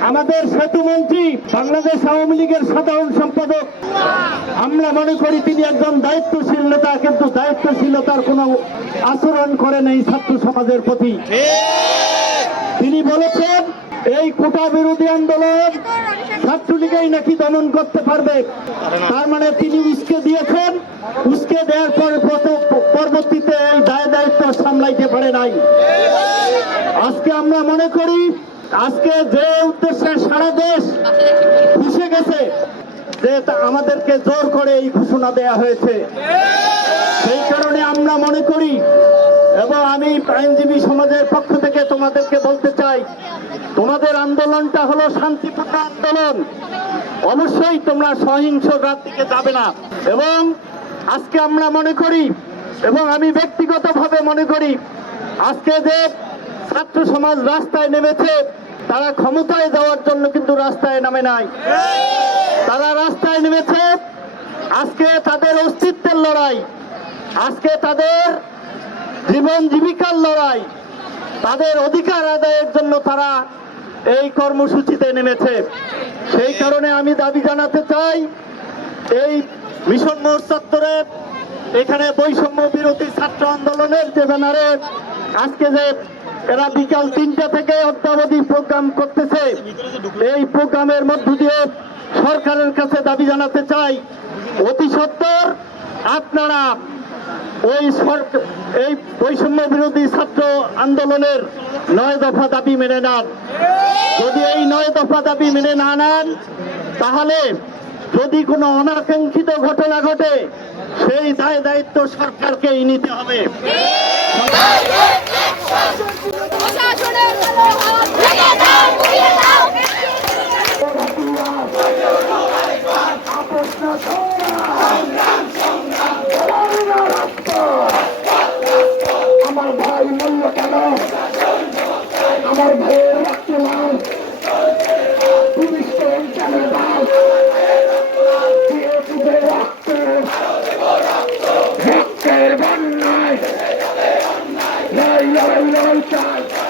আমাদের সেতু মন্ত্রী, বাংলাদেশ আওয়ামী লীগের সাধারণ সম্পাদক। আমরা মনে করি তিনি একজন দায়িত্বশীল নেতা, কিন্তু দায়িত্বশীলতার আচরণ করেন এই ছাত্র সমাজের প্রতি। তিনি বলেছেন, এই কোটা বিরোধী আন্দোলন ছাত্রলীগই নাকি দমন করতে পারবে। তার মানে তিনি উস্কে দিয়েছেন। উস্কে দেওয়ার পর পর- পরবর্তীতে দায়িত্ব পারে নাই। আজকে আমরা মনে করি, আজকে যে উদ্দেশ্যে সারা দেশ খুশে গেছে, যে আমাদেরকে জোর করে এই ঘোষণা দেয়া হয়েছে। সেই কারণে আমরা মনে করি, এবং আমি আইনজীবী সমাজের পক্ষ থেকে তোমাদেরকে বলতে চাই, তোমাদের আন্দোলনটা হলো শান্তিপূর্ণ আন্দোলন। অবশ্যই তোমরা সহিংস রাত দিকে যাবে না। এবং আজকে আমরা মনে করি এবং আমি ব্যক্তিগতভাবে মনে করি, আজকে যে ছাত্র সমাজ রাস্তায় নেমেছে, তারা ক্ষমতায় যাওয়ার জন্য কিন্তু রাস্তায় নামে নাই। তারা রাস্তায় নেমেছে, আজকে তাদের অস্তিত্বের লড়াই, আজকে তাদের জীবন জীবিকার লড়াই, তাদের অধিকার আদায়ের জন্য তারা এই কর্মসূচিতে নেমেছে। সেই কারণে আমি দাবি জানাতে চাই, এই মিশন মোড় চত্বরে এখানে বৈষম্য বিরোধী ছাত্র আন্দোলনের যে ব্যানারে আজকে যে এরা বিকাল তিনটা থেকে অদ্যাবধি প্রোগ্রাম করতেছে, এই প্রোগ্রামের মধ্য দিয়ে সরকারের কাছে দাবি জানাতে চাই, অতি সত্বর আপনারা ওই এই বৈষম্য বিরোধী ছাত্র আন্দোলনের নয় দফা দাবি মেনে নেন। যদি এই নয় দফা দাবি মেনে না নেন, তাহলে যদি কোনো অনাকাঙ্ক্ষিত ঘটনা ঘটে, সেই দায় দায়িত্ব সরকারকেই নিতে হবে। আমার ভাই মূল্য কেন? আমার ভাইয়ের রক্তের বন্যায় লড়াই লড়াই লড়াই চাই